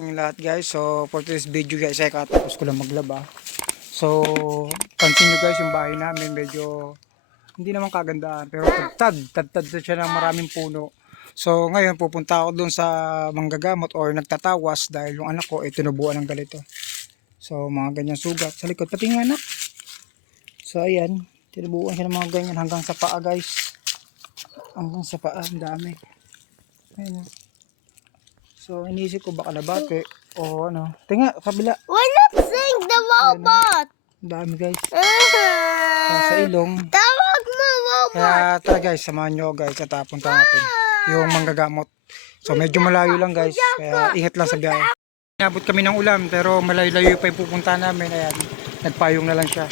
Yung lahat guys, so for this video guys ay katapos ko lang maglaba. So pansin nyo guys yung bahay namin medyo hindi naman kagandaan pero tad siya ng maraming puno. So ngayon pupunta ako dun sa manggagamot or nagtatawas dahil yung anak ko ay tinubuan ng ganito. So mga ganyan sugat sa likod pati nga anak. So ayan, tinubuan siya ng mga ganyan hanggang sa paa guys. Hanggang sa paa, ang dami. Ayan. So, inisip ko baka nabate o ano. Tinga, kabila. Why not sing the robot? Ang dami guys. So, sa ilong. Tawag mo, robot. Kaya tara guys, samahan nyo guys at punta natin yung manggagamot. So, medyo malayo lang guys. Kaya ingat lang sa biyahe. Inabot kami ng ulam pero malayo-layo pa yung pupunta namin. Ayan, nagpayong na lang siya.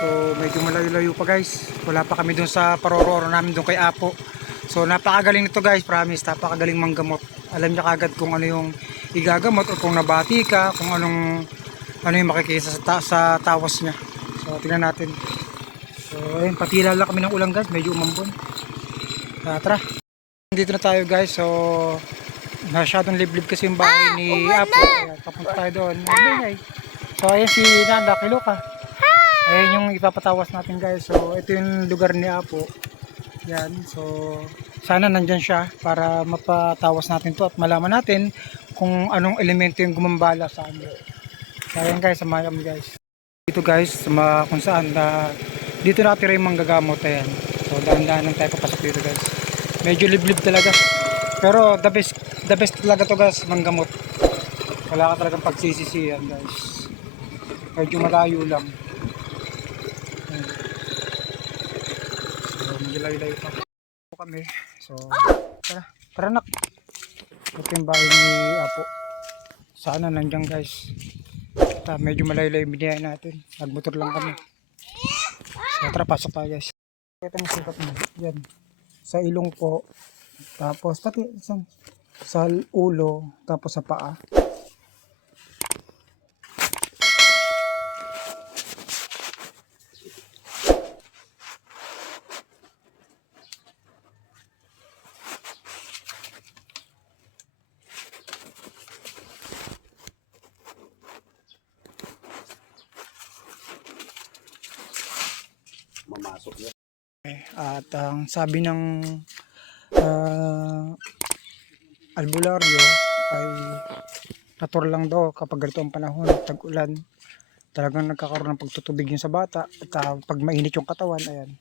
So, medyo malayo-layo pa guys. Wala pa kami dun sa parororo namin dun kay Apo. So, napakagaling nito guys, promise. Napakagaling manggamot. Alam niya kagad kung ano yung igagamot o kung nabati ka, kung ano yung makikisa sa tawas niya. So, tingnan natin. So, ayun, patila lang kami ng ulang guys, medyo umambon. Tara. Dito na tayo guys. So, masyadong liblib kasi yung bahay ni Apo. Ayan, papunta tayo doon. So, ayan si Nanda, kilo ka. Ayan yung ipapatawas natin guys. So, ito yung lugar ni Apo. Yan, so sana nandyan siya para mapatawas natin to at malaman natin kung anong elemento yung gumambala sa amin. So ayan guys, samahan kami guys. Dito guys, kung saan dito natira yung manggagamot. Ayan. So dahan-dahan lang tayo papasok dito guys. Medyo liblib talaga. Pero the best talaga to guys, manggamot. Wala ka talagang pagsisisihan guys. Medyo malayo lang. Ayan. Layo-layo pa kami. So, tara nak. Ito yung bahay ni Apo. Sana nandiyan guys. Medyo malayo-layo yung binihay natin. Nagmotor lang kami. So, tara pasok tayo guys. Ito yung sukat mo. Yan. Sa ilong po. Tapos pati sa ulo. Tapos sa paa. Mamasok yan. At ang sabi ng albularyo ay natural lang daw kapag ganito ang panahon, tag-ulan, talagang nagkakaroon ng pagtutubig yun sa bata at pag mainit yung katawan, ayan.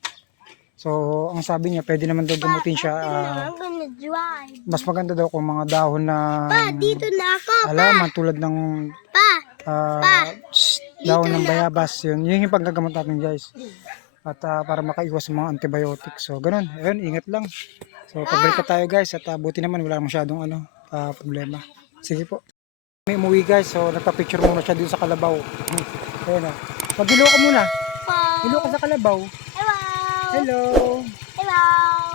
So ang sabi niya pwede naman daw gamutin siya, I'm gonna drive. mas maganda daw kung mga dahon na Pa, dito na ako. halaman tulad ng Pa, dahon ng bayabas, yun yung paggagamot natin guys. At para makaiwas sa mga antibiotics. So ganun, ayun, ingat lang. So pabalik ka tayo guys at buti naman wala masyadong problema. Sige po. May umuwi guys, so nagpa-picture muna siya dito sa kalabaw. Ayun o. Mag-hello ka muna. Hello ka sa kalabaw. Hello. Hello. Hello.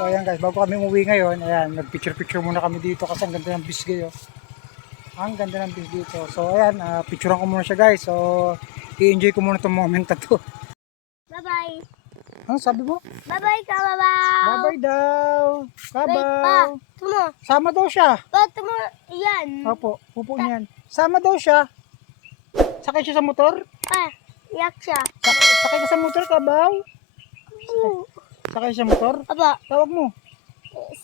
So ayan guys, bago kami umuwi ngayon, ayan, nag-picture muna kami dito kasi ang ganda ng bisgay. Ang ganda ng bisgay dito. So ayan, picturean ko muna siya guys. So i-enjoy ko muna itong moment na to. Bye-bye. Ano sabi mo? Bye-bye ka, babaw. Bye-bye daw. Wait, pa. Kabaw. Tumo. Sama daw siya. Pa, tumo. Yan. Opo, upo niyan. Sama daw siya. Sakay siya sa motor? Pa, iyak siya. Sakay ka sa motor, Kabaw? Sakay siya sa motor? Aba, Tawag mo.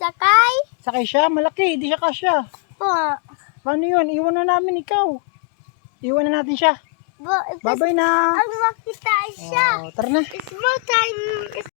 sakay. Sakay siya, malaki, di siya kasya. Pa. Paano yun? Iwan na namin ikaw. Iwan na natin siya. Bye-bye na. Ang makita siya. Tara na. It's more time.